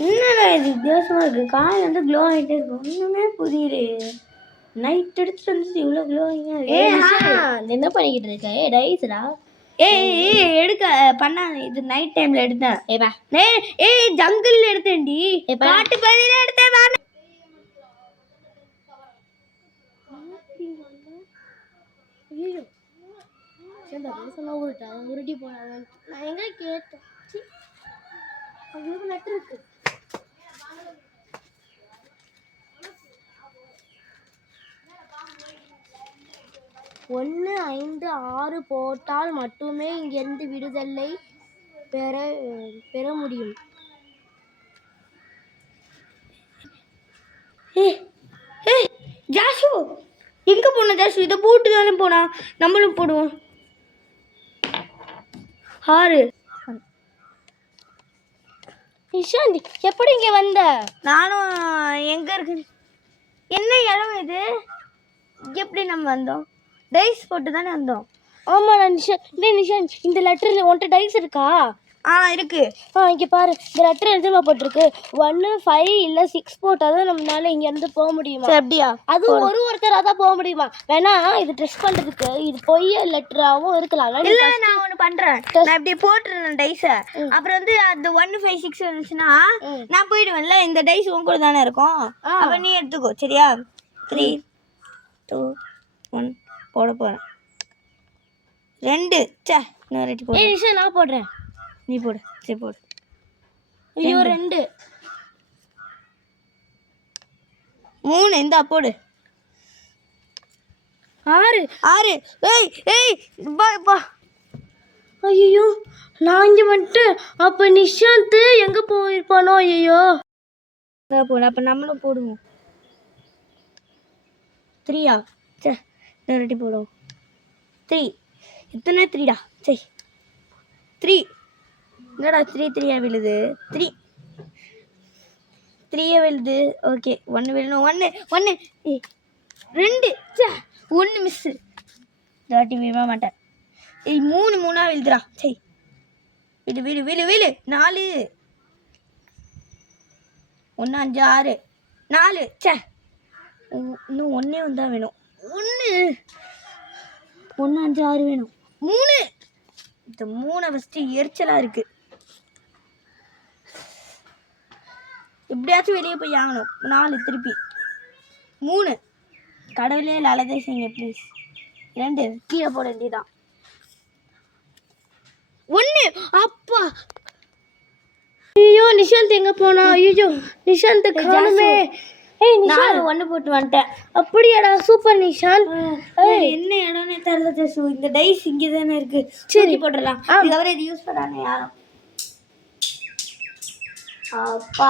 என்னடா இது வித்தியாசமாக இருக்குது. காலையில் வந்து க்ளோ ஆகிட்டே இருக்கு. ஒன்றுமே புரியலையே. நைட் எடுத்துட்டு வந்து இவ்வளோ க்ளோயிங்காக என்ன பண்ணிக்கிட்டு இருக்க? டைஸ்டா எடுக்க பண்ணா இது நைட் டைம்ல எடுத்தேன். ஜங்கிள் எடுத்தேன்டி. காட்டு பகுதியில எடுத்தேன் நான். உருட்டி போனாங்க. நான் எங்க கேட்டேன். லெட்டர் இருக்கு. 1, 5, 6 போட்டால் மட்டுமே இங்கிருந்து விடுதலை பெற முடியும். ஜாஷு எங்க போன? ஜாஷு இதை போட்டு தானே போனா. நம்மளும் போடுவோம். 6 நிஷாந்த் எப்படி இங்க வந்த? நானும் எங்க இருக்கு என்ன இடம் இது? எப்படி நம்ம வந்தோம்? டைஸ் போட்டு தானே வந்தோம். ஆமாடா நிஷாந்த் இந்த லெட்டர்ல உன்கிட்ட டைஸ் இருக்கா? இருக்கு. இங்கே பாரு, இந்த லெட்டர் எழுதுமா போட்டிருக்கு. 1, 5 இல்லை 6 போட்டால் தான் நம்மளால இங்கேருந்து போக முடியுமா? அப்படியா? அதுவும் ஒருத்தராக தான் போக முடியுமா? வேணா இது ட்ரெஸ் பண்ணுறதுக்கு இது பொய்ய லெட்டராகவும் இருக்கலாம். இல்லை, நான் ஒன்று பண்ணுறேன். நான் இப்படி போட்டுருந்தேன் டைஸை. அப்புறம் வந்து அந்த 1, 5, 6 இருந்துச்சுன்னா நான் போயிடுவேன்ல. இந்த டைஸ் உன் கூட தானே இருக்கும். அப்போ நீ எடுத்துக்கோ. சரியா? 3, 2, 1 போட போகிறேன். 2 இன்னும் ரெட்டி போடு. நிஷா நான் போடுறேன். நீ போடு. சரி போடு. ஐயோ 2 3 இந்தா போடு. 6 ஏய் பா. ஐயோ நான் இங்கே வந்துட்டு. அப்போ நிஷாந்த் எங்கே போயிருப்பானோ? ஐயோ போடு. அப்போ நம்மளும் போடுவோம். 3 இன்னும் ரெட்டி போடுவோம். 3 எத்தனை 3டா? சரி 3 என்னடா 3 விழுது. 3 விழுது. ஓகே 1 விழணும். 1 2 1 மிஸ்ஸு. தாட்டி விழ மாட்டேன். 3 விழுதுடா. சரி விழு 4 1 5 6 4 இன்னும் 1 வந்தா வேணும். 1 5 6 வேணும். 3 இந்த 3 ஃபஸ்ட்டு எரிச்சலாக இருக்குது. எப்படியாச்சும் வெளியே போய் ஆகணும். 4 திருப்பி 3 கடவுளே நல்லதே செய்யுங்க ப்ளீஸ். 2 கீழே போட வேண்டியதான். 1 அப்பா. ஐயோ நிஷாந்த் எங்கே போனா? ஐயோ நிஷாந்த் காணுமே. நான் 1 போட்டு வந்துட்டேன். அப்படியாடா? சூப்பர் நிஷாந்த். என்ன இடம்னே தெரியல ஜாஷு. இந்த டைஸ் இங்கே தானே இருக்கு. சரி போட்டுடலாம். இதுவரை இது யூஸ் பண்ணானே யாரும். அப்பா